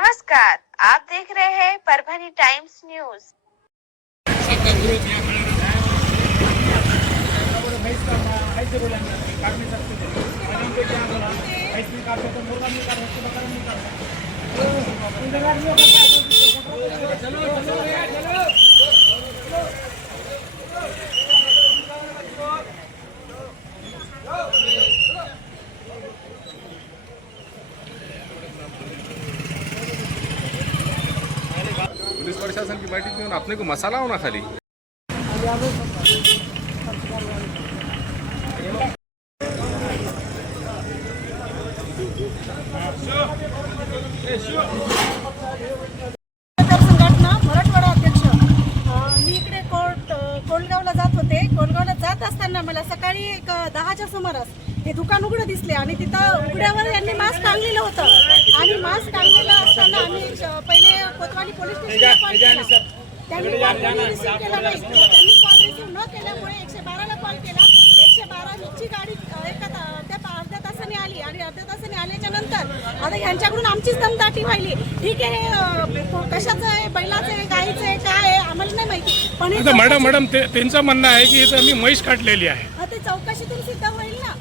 नमस्कार, आप देख रहे हैं परभणी टाइम्स न्यूज। पुलिस प्रशासन की बैठक में अपने को मसाला होना खाली संघटना मराठवाडा अध्यक्ष मी इकडे कोंडगावला जात होते. कोंडगावला जात असताना मला सकाळी एक 10च्या सुमारास हे दुकान उघडं दिसले आणि तिथं उघड्यावर यांनी मास्क टांगलेलं होतं आणि मास्क टांगलेलं असताना आम्ही पहिले कोतवाली पोलीस स्टेशनला कॉल केला. त्यांनी कॉल रिसीव्ह केला नाही. त्यांनी कॉल रिसीव्ह न केल्यामुळे 112ला कॉल केला. 112ची गाडी त्या अर्ध्या तासाने आली आणि अर्ध्या तासाने आल्याच्या नंतर आता यांच्याकडून आमचीच दमदाटी व्हायली. ठीक आहे, कशाचं आहे, बैलाचं आहे, गाईचं आहे, काय आहे आम्हाला नाही माहिती. पण मॅडम त्यांचं म्हणणं आहे की इथं मी म्हैस काढलेली आहे. ते चौकशीतून सिद्ध होईल ना.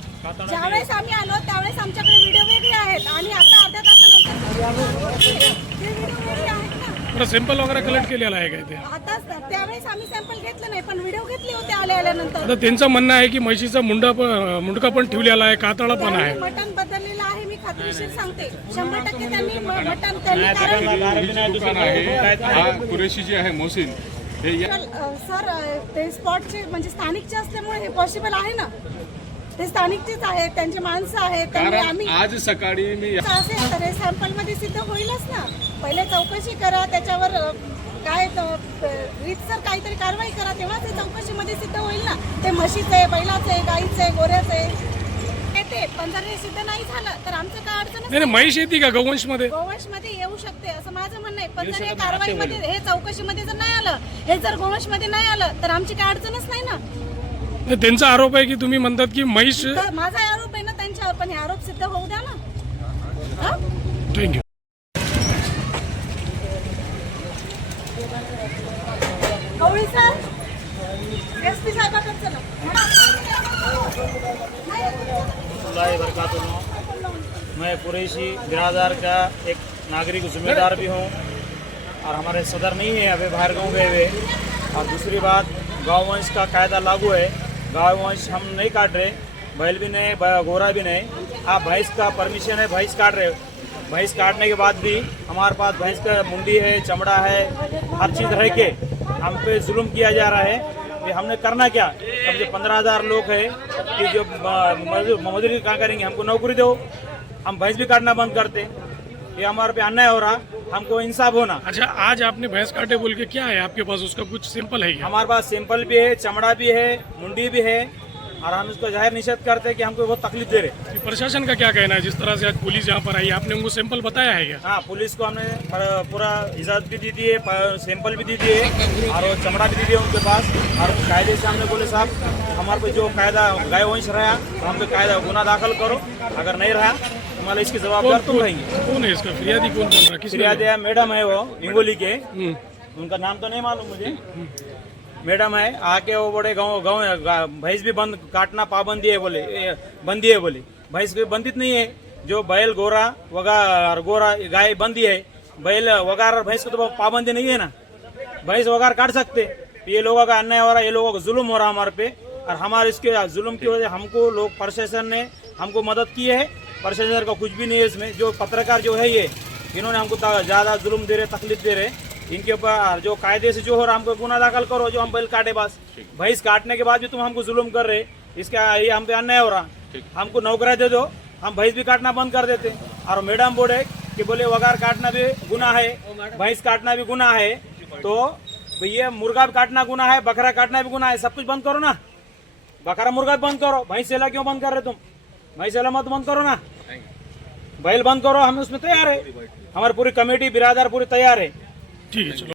ज्यावेळेस आम्ही आलो त्यावेळेस आमच्याकडे व्हिडिओ वेगळे आहेत आणि आता अर्ध्या तासानंतर ते व्हिडिओ वेगळे आहेत ना. सॅम्पल वगैरे कलेक्ट केलेला आहे काय ते? आता त्यावेळेस आम्ही सॅम्पल घेतलं नाही पण व्हिडिओ घेतले होते आल्यानंतर. आता त्यांचं म्हणणं आहे की म्हशीचा मुंडका पण ठेवलेला आहे, कातळा पण आहे. मटण बदललेलं आहे, मी खात्रीशीर सांगते. 100% त्यांनी मटण त्यांनी दुकान आहे कुरेशी जी आहे मोहसिन सर ते स्पॉटचे म्हणजे स्थानिकचे असल्यामुळे हे पॉसिबल आहे ना. ते स्थानिकचेच आहेत, त्यांचे माणसं आहेत. त्यांनी आम्ही आज सकाळी मी असेल तर सॅम्पल मध्ये सिद्ध होईलच ना. पहिले चौकशी करा, त्याच्यावर काय रीतसर काहीतरी कारवाई करा, तेव्हा ते चौकशीमध्ये सिद्ध होईल ना. ते म्हशीचं आहे, बैलाचं आहे, गाईचं आहे, गोऱ्याचं आहे ते. पण जर हे सिद्ध नाही झालं तर आमचं काय अडचण नाही म्हैस येते का गोवंश मध्ये? गोवंश मध्ये येऊ शकते असं माझं म्हणणं आहे. पण जर हे कारवाईमध्ये हे चौकशीमध्ये जर नाही आलं, हे जर गोवंश मध्ये नाही आलं तर आमची काय अडचणच नाही ना. त्यांचा आरोप आहे की तुम्ही म्हणतात की म्हैस. माझा आरोप आहे ना त्यांच्यावर, पण हे आरोप सिद्ध होऊ द्या ना. थँक्यू. गवळी सर, एसपी साहेबाकडे चला. मैं कुरैशी बिरादर का एक नागरिक जिम्मेदार भी हूँ और हमारे सदर नहीं है, अभी बाहर गाँव गए हुए। और दूसरी बात, गाँव वंश का कायदा लागू है। गाँव वंश हम नहीं काट रहे, बैल भी नहीं, गोरा भी नहीं। आप भैंस का परमिशन है, भैंस काट रहे हो। भैंस काटने के बाद भी हमारे पास भैंस का मुंडी है, चमड़ा है, हर चीज़ रह के हम पे जुल्म किया जा रहा है। कि हमने करना क्या? अब जो 15,000 लोग हैं कि जो मजदूरी कहाँ करेंगे, हमको नौकरी दो, हम भैंस भी काटना बंद करते। ये हमारे पे अन्याय हो रहा, हमको इंसाफ होना। अच्छा, आज आपने भैंस काटे बोल के क्या है आपके पास? उसका कुछ सिंपल है क्या? हमारे पास सिंपल भी है, चमड़ा भी है, मुंडी भी है और हम इसको जाहिर निषेध करते हैं कि हमको बहुत तकलीफ दे रहे। प्रशासन का क्या कहना है? जिस तरह से आज पुलिस यहाँ पर आई, आपने उनको सैंपल बताया है क्या? हाँ, पुलिस को हमने पूरा इजाजत भी दी है, सैंपल भी दी है और चमड़ा भी दी है उनके पास। और कायदे से हमने बोले साहब हमारे पे जो कायदा गाय वंश रहा तो हम पे कायदा गुना दाखिल करो, अगर नहीं रहा हमारे इसकी जवाबदार तुम रहेंगे। कौन है इसका फिरियादी? कौन बन रहा है? फिरियादी है मैडम है, वो हिंगोली के, उनका नाम तो नहीं मालूम मुझे। मैडम है, आके वो बड़े गाँव भैंस भी बंद काटना पाबंदी है बोले, बंदी है बोले। भैंस भी बंदित नहीं है। जो बैल गोरा वगार गोरा गाय बंदी है, बैल वगार और भैंस को तो पाबंदी नहीं है ना। भैंस वगार काट सकते। ये लोगों का अन्याय हो रहा है, ये लोगों का जुल्म हो रहा है हमारे पे। और हमारे इसके जुल्म की वजह हमको लोग प्रशासन ने हमको मदद की है। प्रशासन का कुछ भी नहीं है इसमें। जो पत्रकार जो है ये इन्होंने हमको ज़्यादा जुल्म दे रहे, तकलीफ दे रहे। इनके ऊपर जो कायदे से जो हो रहा हमको गुना दाखिल करो। जो हम बैल काटे बस, भैंस काटने के बाद भी तुम हमको जुल्म कर रहे, इसका ये हम पे अन्याय हो रहा। हमको नौकरी दे दो, हम भैंस भी काटना बंद कर देते। और मैडम बोले कि बोले वगार काटना भी गुना है, भैंस काटना भी गुना है, तो ये मुर्गा भी काटना गुना है, बकरा काटना भी गुना है। सब कुछ बंद करो ना। बकरा मुर्गा भी बंद करो, भैंस सेला क्यों बंद कर रहे तुम? भैंस सेला मत बंद करो ना, बैल बंद करो। हम उसमें तैयार है, हमारी पूरी कमेटी बिरादर पूरी तैयार है। ठीक है, चलो।